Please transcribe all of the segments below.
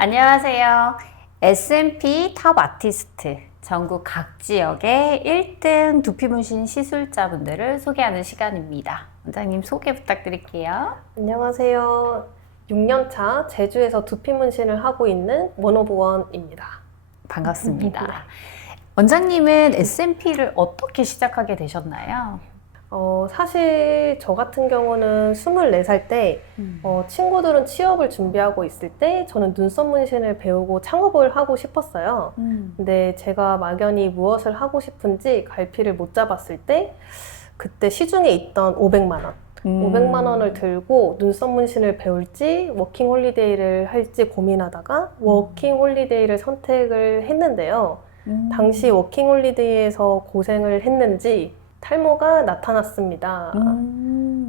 안녕하세요. S&P 탑 아티스트, 전국 각 지역의 1등 두피문신 시술자분들을 소개하는 시간입니다. 원장님 소개 부탁드릴게요. 안녕하세요. 6년차 제주에서 두피 문신을 하고 있는 원오브원입니다. 반갑습니다. 원장님은 S&P를 어떻게 시작하게 되셨나요? 사실 저 같은 경우는 24살 때 친구들은 취업을 준비하고 있을 때 저는 눈썹 문신을 배우고 창업을 하고 싶었어요. 근데 제가 막연히 무엇을 하고 싶은지 갈피를 못 잡았을 때 그때 시중에 있던 500만 원. 500만 원을 들고 눈썹 문신을 배울지 워킹 홀리데이를 할지 고민하다가 워킹 홀리데이를 선택을 했는데요. 당시 워킹 홀리데이에서 고생을 했는지 탈모가 나타났습니다.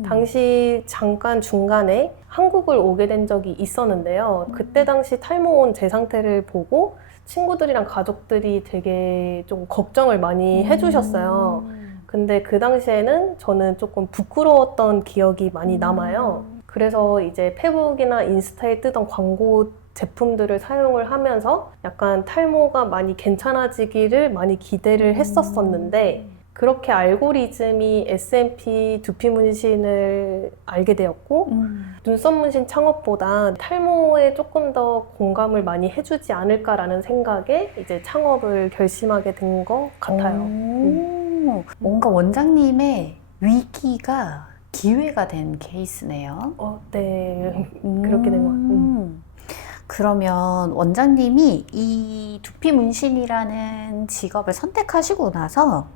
당시 잠깐 중간에 한국을 오게 된 적이 있었는데요. 그때 당시 탈모 온 제 상태를 보고 친구들이랑 가족들이 되게 좀 걱정을 많이 해주셨어요. 근데 그 당시에는 저는 조금 부끄러웠던 기억이 많이 남아요. 그래서 이제 페북이나 인스타에 뜨던 광고 제품들을 사용을 하면서 약간 탈모가 많이 괜찮아지기를 많이 기대를 했었었는데 그렇게 알고리즘이 S&P 두피 문신을 알게 되었고 눈썹 문신 창업보다 탈모에 조금 더 공감을 많이 해주지 않을까라는 생각에 이제 창업을 결심하게 된 것 같아요. 뭔가 원장님의 위기가 기회가 된 케이스네요. 네. 그렇게 된 것 같아요. 그러면 원장님이 이 두피 문신이라는 직업을 선택하시고 나서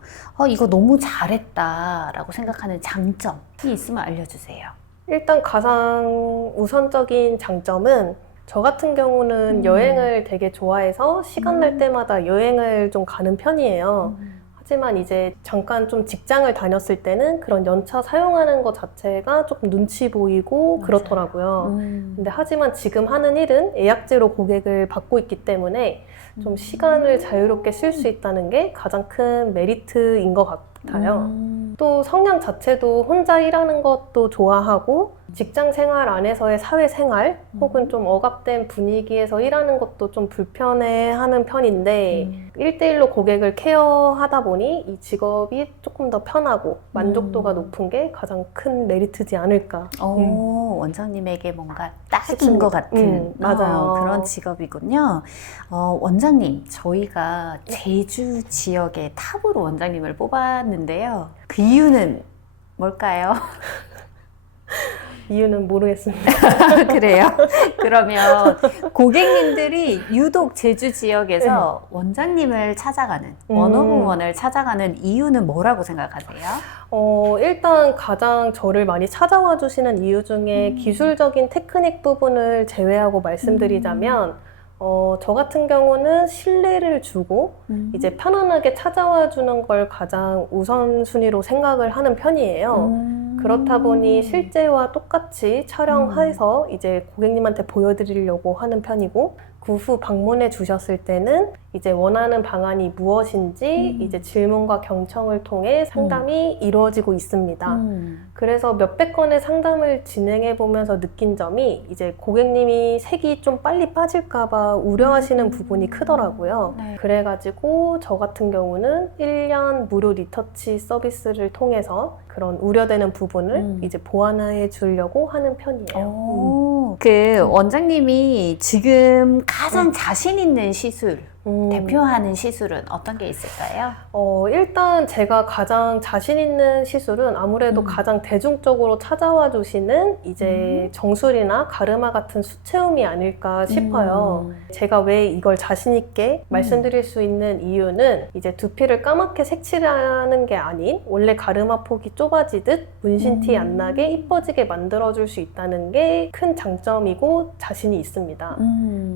이거 너무 잘했다라고 생각하는 장점이 있으면 알려주세요. 일단 가장 우선적인 장점은 저 같은 경우는 여행을 되게 좋아해서 시간 날 때마다 여행을 좀 가는 편이에요. 하지만 이제 잠깐 좀 직장을 다녔을 때는 그런 연차 사용하는 것 자체가 조금 눈치 보이고 맞아요. 그렇더라고요. 근데 하지만 지금 하는 일은 예약제로 고객을 받고 있기 때문에 좀 시간을 자유롭게 쓸 수 있다는 게 가장 큰 메리트인 것 같아요. 또 성향 자체도 혼자 일하는 것도 좋아하고 직장 생활 안에서의 사회생활 혹은 좀 억압된 분위기에서 일하는 것도 좀 불편해하는 편인데 1대1로 고객을 케어하다 보니 이 직업이 조금 더 편하고 만족도가 높은 게 가장 큰 메리트지 않을까. 원장님에게 뭔가 딱인 싶습니다. 것 같은 맞아요. 그런 직업이군요. 원장님, 저희가 제주 지역의 탑으로 원장님을 뽑았는데요. 그 이유는 뭘까요? 이유는 모르겠습니다. 그래요? 그러면 고객님들이 유독 제주 지역에서 원장님을 찾아가는, 원오브원을 찾아가는 이유는 뭐라고 생각하세요? 일단 가장 저를 많이 찾아와 주시는 이유 중에 기술적인 테크닉 부분을 제외하고 말씀드리자면 저 같은 경우는 신뢰를 주고 이제 편안하게 찾아와 주는 걸 가장 우선순위로 생각을 하는 편이에요. 그렇다 보니 실제와 똑같이 촬영해서 이제 고객님한테 보여드리려고 하는 편이고 그 후 방문해 주셨을 때는 이제 원하는 방안이 무엇인지 이제 질문과 경청을 통해 상담이 이루어지고 있습니다. 그래서 몇백 건의 상담을 진행해 보면서 느낀 점이 이제 고객님이 색이 좀 빨리 빠질까봐 우려하시는 부분이 크더라고요. 네. 그래가지고 저 같은 경우는 1년 무료 리터치 서비스를 통해서 그런 우려되는 부분을 이제 보완해 주려고 하는 편이에요. 그 원장님이 지금 가장 자신 있는 시술, 대표하는 시술은 어떤 게 있을까요? 일단 제가 가장 자신 있는 시술은 아무래도 가장 대중적으로 찾아와 주시는 이제 정술이나 가르마 같은 수채움이 아닐까 싶어요. 제가 왜 이걸 자신 있게 말씀드릴 수 있는 이유는 이제 두피를 까맣게 색칠하는 게 아닌 원래 가르마 폭이 좁아지듯 문신티 안 나게 이뻐지게 만들어줄 수 있다는 게 큰 장점이고 자신이 있습니다.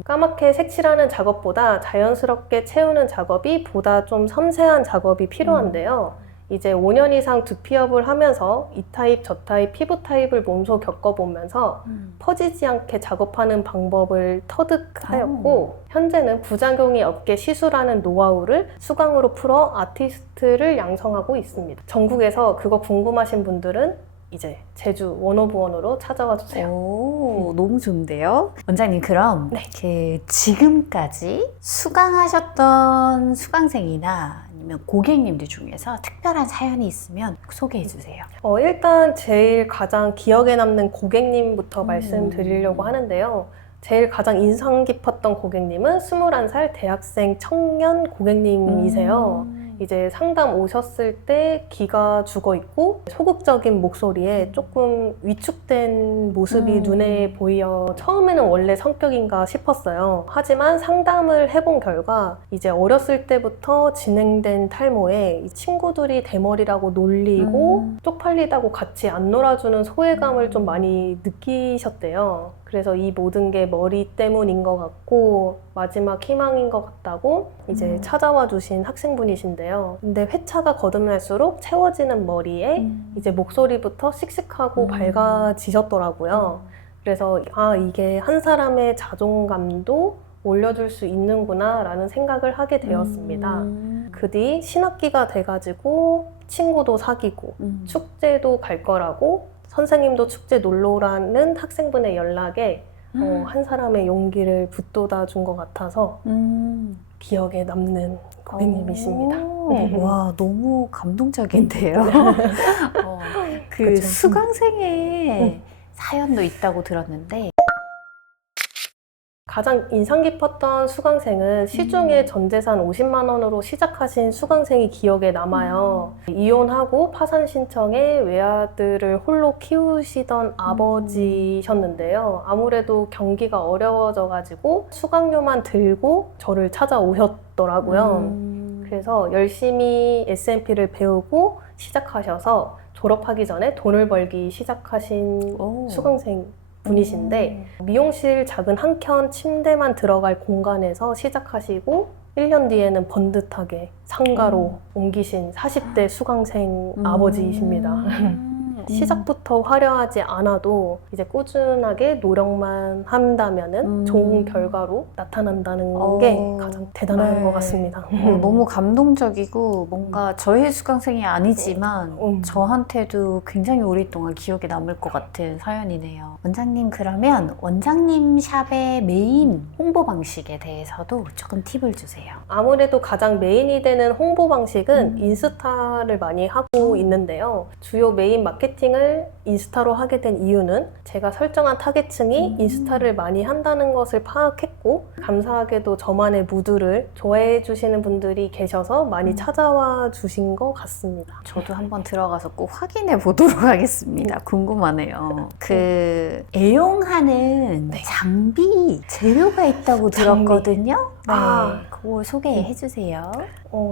까맣게 색칠하는 작업보다 자연스럽게 채우는 작업이 보다 좀 섬세한 작업이 필요한데요. 이제 5년 이상 두피업을 하면서 이 타입 저 타입 피부 타입을 몸소 겪어보면서 퍼지지 않게 작업하는 방법을 터득하였고 현재는 부작용이 없게 시술하는 노하우를 수강으로 풀어 아티스트를 양성하고 있습니다. 전국에서 그거 궁금하신 분들은 이제 제주 원오브원으로 찾아와 주세요. 오, 너무 좋은데요? 원장님, 그럼 네. 지금까지 수강하셨던 수강생이나 아니면 고객님들 중에서 특별한 사연이 있으면 소개해 주세요. 일단 제일 가장 기억에 남는 고객님부터 말씀드리려고 하는데요. 제일 가장 인상 깊었던 고객님은 21살 대학생 청년 고객님이세요. 이제 상담 오셨을 때 기가 죽어 있고 소극적인 목소리에 조금 위축된 모습이 눈에 보여 처음에는 원래 성격인가 싶었어요. 하지만 상담을 해본 결과 이제 어렸을 때부터 진행된 탈모에 이 친구들이 대머리라고 놀리고 쪽팔리다고 같이 안 놀아주는 소외감을 좀 많이 느끼셨대요. 그래서 이 모든 게 머리 때문인 것 같고 마지막 희망인 것 같다고 이제 찾아와 주신 학생분이신데요. 근데 회차가 거듭날수록 채워지는 머리에 이제 목소리부터 씩씩하고 밝아지셨더라고요. 그래서 이게 한 사람의 자존감도 올려줄 수 있는구나 라는 생각을 하게 되었습니다. 그 뒤 신학기가 돼가지고 친구도 사귀고 축제도 갈 거라고 선생님도 축제 놀러 오라는 학생분의 연락에 한 사람의 용기를 붙돋아 준 것 같아서 기억에 남는 고객님이십니다. 와, 너무 감동적인데요. 그 그쵸. 수강생의 사연도 있다고 들었는데 가장 인상 깊었던 수강생은 시중에 전재산 50만 원으로 시작하신 수강생이 기억에 남아요. 이혼하고 파산 신청에 외아들을 홀로 키우시던 아버지셨는데요. 아무래도 경기가 어려워져가지고 수강료만 들고 저를 찾아오셨더라고요. 그래서 열심히 S&P를 배우고 시작하셔서 졸업하기 전에 돈을 벌기 시작하신 수강생 분이신데 미용실 작은 한 켠 침대만 들어갈 공간에서 시작하시고 1년 뒤에는 번듯하게 상가로 옮기신 40대 수강생 아버지이십니다. 시작부터 화려하지 않아도 이제 꾸준하게 노력만 한다면은 좋은 결과로 나타난다는 게 가장 대단한 것 같습니다. 너무 감동적이고 뭔가 저의 수강생이 아니지만 저한테도 굉장히 오랫동안 기억에 남을 것 같은 사연이네요. 원장님, 그러면 원장님 샵의 메인 홍보 방식에 대해서도 조금 팁을 주세요. 아무래도 가장 메인이 되는 홍보 방식은 인스타를 많이 하고 있는데요. 주요 메인 마케팅을 인스타로 하게 된 이유는 제가 설정한 타겟층이 인스타를 많이 한다는 것을 파악했고 감사하게도 저만의 무드를 좋아해 주시는 분들이 계셔서 많이 찾아와 주신 것 같습니다. 저도 한번 들어가서 꼭 확인해 보도록 하겠습니다. 궁금하네요. 그 애용하는 장비, 재료가 있다고 들었거든요. 네, 그걸 소개해 주세요.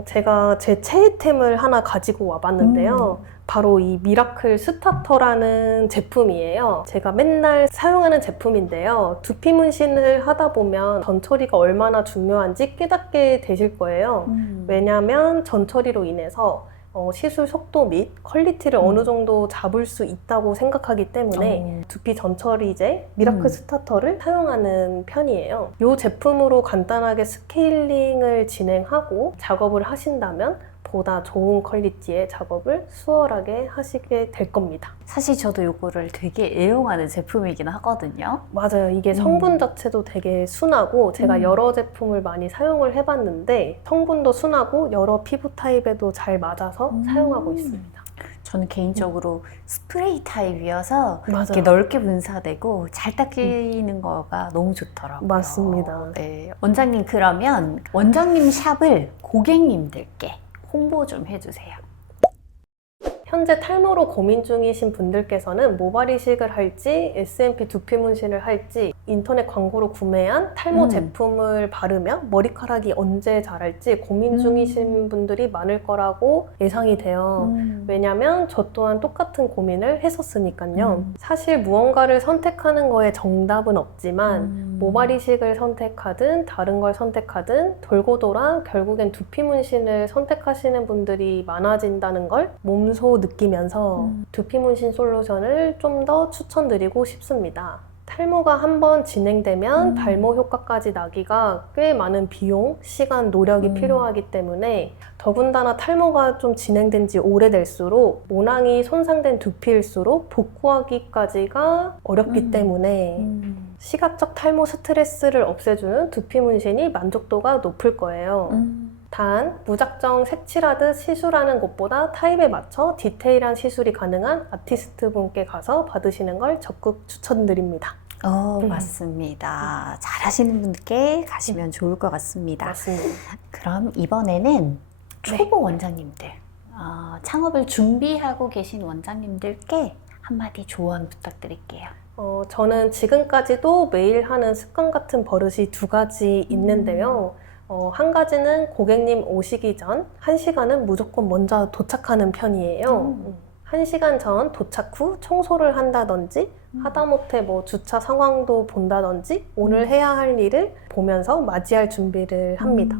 제가 제 최애템을 하나 가지고 와봤는데요. 바로 이 미라클 스타터라는 제품이에요. 제가 맨날 사용하는 제품인데요. 두피 문신을 하다 보면 전처리가 얼마나 중요한지 깨닫게 되실 거예요. 왜냐하면 전처리로 인해서 시술 속도 및 퀄리티를 어느 정도 잡을 수 있다고 생각하기 때문에 두피 전처리제 미라클 스타터를 사용하는 편이에요. 이 제품으로 간단하게 스케일링을 진행하고 작업을 하신다면 보다 좋은 퀄리티의 작업을 수월하게 하시게 될 겁니다. 사실 저도 이거를 되게 애용하는 제품이긴 하거든요. 맞아요. 이게 성분 자체도 되게 순하고 제가 여러 제품을 많이 사용을 해봤는데 성분도 순하고 여러 피부 타입에도 잘 맞아서 사용하고 있습니다. 저는 개인적으로 스프레이 타입이어서 맞아요. 이렇게 넓게 분사되고 잘 닦이는 거가 너무 좋더라고요. 맞습니다. 네. 원장님, 그러면 원장님 샵을 고객님들께 홍보 좀 해주세요. 현재 탈모로 고민 중이신 분들께서는 모발 이식을 할지 S&P 두피 문신을 할지 인터넷 광고로 구매한 탈모 제품을 바르면 머리카락이 언제 자랄지 고민 중이신 분들이 많을 거라고 예상이 돼요. 왜냐면 저 또한 똑같은 고민을 했었으니까요. 사실 무언가를 선택하는 거에 정답은 없지만 모발 이식을 선택하든 다른 걸 선택하든 돌고 돌아 결국엔 두피 문신을 선택하시는 분들이 많아진다는 걸 몸소 느끼면서 두피 문신 솔루션을 좀 더 추천드리고 싶습니다. 탈모가 한번 진행되면 발모 효과까지 나기가 꽤 많은 비용, 시간, 노력이 필요하기 때문에 더군다나 탈모가 좀 진행된 지 오래될수록 모낭이 손상된 두피일수록 복구하기까지가 어렵기 때문에 시각적 탈모 스트레스를 없애주는 두피 문신이 만족도가 높을 거예요. 단, 무작정 색칠하듯 시술하는 것보다 타입에 맞춰 디테일한 시술이 가능한 아티스트 분께 가서 받으시는 걸 적극 추천드립니다. 맞습니다. 잘하시는 분께 가시면 좋을 것 같습니다. 맞습니다. 그럼 이번에는 초보 원장님들, 창업을 준비하고 계신 원장님들께 한마디 조언 부탁드릴게요. 저는 지금까지도 매일 하는 습관 같은 버릇이 두 가지 있는데요. 한 가지는 고객님 오시기 전 1시간은 무조건 먼저 도착하는 편이에요. 1시간 전 도착 후 청소를 한다든지 하다못해 뭐 주차 상황도 본다든지 오늘 해야 할 일을 보면서 맞이할 준비를 합니다.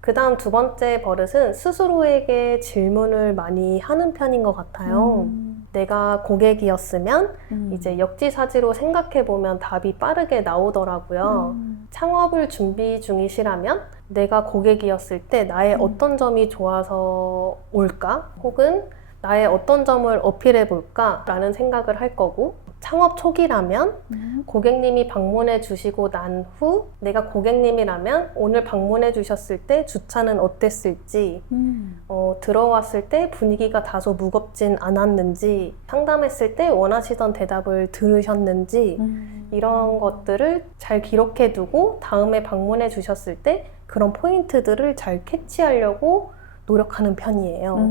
그 다음 두 번째 버릇은 스스로에게 질문을 많이 하는 편인 것 같아요. 내가 고객이었으면 이제 역지사지로 생각해보면 답이 빠르게 나오더라고요. 창업을 준비 중이시라면 내가 고객이었을 때 나의 어떤 점이 좋아서 올까? 혹은 나의 어떤 점을 어필해볼까? 라는 생각을 할 거고, 창업 초기라면 고객님이 방문해 주시고 난 후 내가 고객님이라면 오늘 방문해 주셨을 때 주차는 어땠을지, 들어왔을 때 분위기가 다소 무겁진 않았는지, 상담했을 때 원하시던 대답을 들으셨는지, 이런 것들을 잘 기록해 두고 다음에 방문해 주셨을 때 그런 포인트들을 잘 캐치하려고 노력하는 편이에요.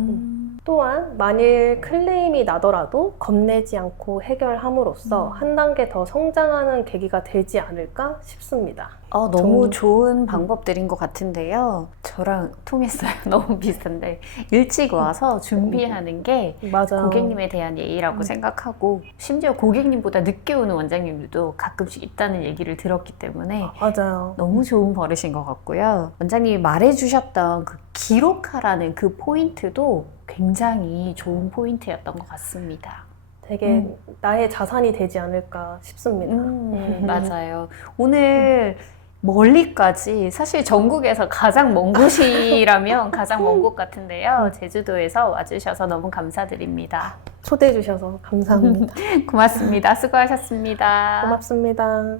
또한 만일 클레임이 나더라도 겁내지 않고 해결함으로써 한 단계 더 성장하는 계기가 되지 않을까 싶습니다. 너무 좋은 방법들인 것 같은데요. 저랑 통했어요. 너무 비슷한데 일찍 와서 준비하는 게 맞아요. 고객님에 대한 예의라고 생각하고, 심지어 고객님보다 늦게 오는 원장님들도 가끔씩 있다는 얘기를 들었기 때문에 맞아요. 너무 좋은 버릇인 것 같고요. 원장님이 말해주셨던 그 기록하라는 그 포인트도 굉장히 좋은 포인트였던 것 같습니다. 되게 나의 자산이 되지 않을까 싶습니다. 맞아요. 오늘 멀리까지, 사실 전국에서 가장 먼 곳이라면 가장 먼 곳 같은데요. 제주도에서 와주셔서 너무 감사드립니다. 초대해 주셔서 감사합니다. 고맙습니다. 수고하셨습니다. 고맙습니다.